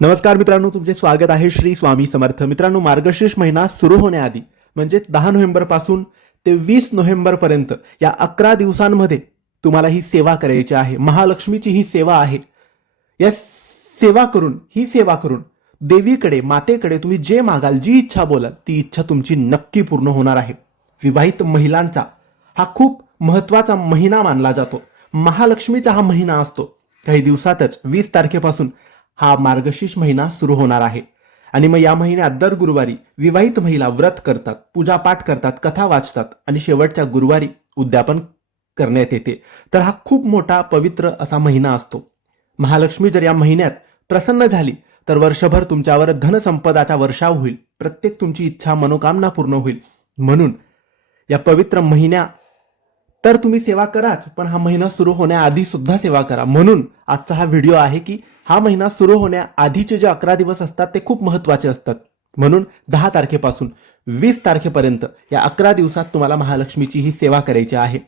नमस्कार मित्रांनो तुमचे स्वागत आहे श्री स्वामी समर्थ. मित्रांनो मार्गशीर्ष महिना सुरू होण्याआधी म्हणजे दहा नोव्हेंबरपासून ते वीस नोव्हेंबर पर्यंत या अकरा दिवसांमध्ये तुम्हाला ही सेवा करायची आहे. महालक्ष्मीची ही सेवा आहे. या सेवा करून ही सेवा करून देवीकडे मातेकडे तुम्ही जे मागाल जी इच्छा बोलाल ती इच्छा तुमची नक्की पूर्ण होणार आहे. विवाहित महिलांचा हा खूप महत्त्वाचा महिना मानला जातो. महालक्ष्मीचा हा महिना असतो. काही दिवसातच वीस तारखेपासून हा मार्गशीर्ष महिना सुरू होणार आहे. आणि मग या महिन्यात दर गुरुवारी विवाहित महिला व्रत करतात पूजापाठ करतात कथा वाचतात आणि शेवटच्या गुरुवारी उद्यापन करण्यात येते. तर हा खूप मोठा पवित्र असा महिना असतो. महालक्ष्मी जर या महिन्यात प्रसन्न झाली तर वर्षभर तुमच्यावर धनसंपदाचा वर्षाव होईल. प्रत्येक तुमची इच्छा मनोकामना पूर्ण होईल. म्हणून या पवित्र महिन्या तर तुम्ही सेवा कराच पण हा महिना सुरू होण्याआधी सुद्धा सेवा करा. म्हणून आजचा हा व्हिडिओ आहे की हा महिना सुरू होण्याआधीचे जे अकरा दिवस असतात ते खूप महत्त्वाचे असतात. म्हणून दहा तारखेपासून वीस तारखेपर्यंत या अकरा दिवसात तुम्हाला महालक्ष्मीची ही सेवा करायची आहे.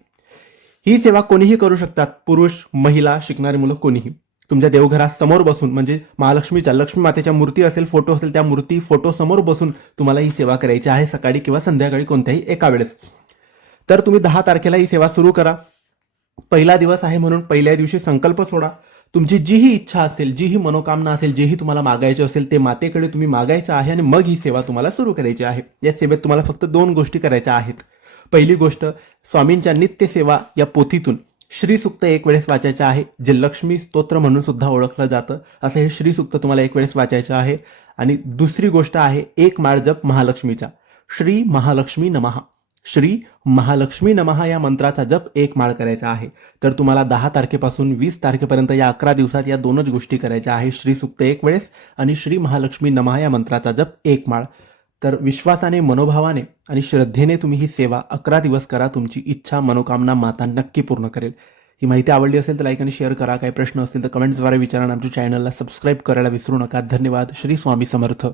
ही सेवा कोणीही करू शकतात पुरुष महिला शिकणारी मुलं कोणीही. तुमच्या देवघरात समोर बसून म्हणजे महालक्ष्मीच्या लक्ष्मी मातेच्या मूर्ती असेल फोटो असेल त्या मूर्ती फोटो समोर बसून तुम्हाला ही सेवा करायची आहे सकाळी किंवा संध्याकाळी कोणत्याही एका वेळेस. तर तुम्ही दहा तारखेला ही सेवा सुरू करा. पहिला दिवस आहे म्हणून पहिल्या दिवशी संकल्प सोडा. तुमची जीही इच्छा असेल जीही मनोकामना असेल जेही तुम्हाला मागायचे असेल ते मातेकडे तुम्ही मागायचं आहे आणि मग ही सेवा तुम्हाला सुरू करायची आहे. या सेवेत तुम्हाला फक्त दोन गोष्टी करायच्या आहेत. पहिली गोष्ट स्वामींच्या नित्य सेवा या पोथीतून. श्रीसुक्त एक वेळेस वाचायचं आहे जे लक्ष्मी स्तोत्र म्हणून सुद्धा ओळखलं जातं. असं हे श्रीसुक्त तुम्हाला एक वेळेस वाचायचं आहे. आणि दुसरी गोष्ट आहे एक माळ जप महालक्ष्मीचा. श्री महालक्ष्मी नमहा श्री महालक्ष्मी नमहा या मंत्राचा जप एक माळ करायचा आहे. तर तुम्हाला दहा तारखेपासून वीस तारखेपर्यंत या अकरा दिवसात या दोनच गोष्टी करायच्या आहे. श्री सुक्त एक वेळेस आणि श्री महालक्ष्मी नमहा या मंत्राचा जप एक माळ. तर विश्वासाने मनोभावाने आणि श्रद्धेने तुम्ही ही सेवा अकरा दिवस करा. तुमची इच्छा मनोकामना माता नक्की पूर्ण करेल. ही माहिती आवडली असेल तर लाईक आणि शेअर करा. काही प्रश्न असतील तर कमेंट्सद्वारे विचारा आमच्या चॅनलला सबस्क्राईब करायला विसरू नका. धन्यवाद. श्री स्वामी समर्थ.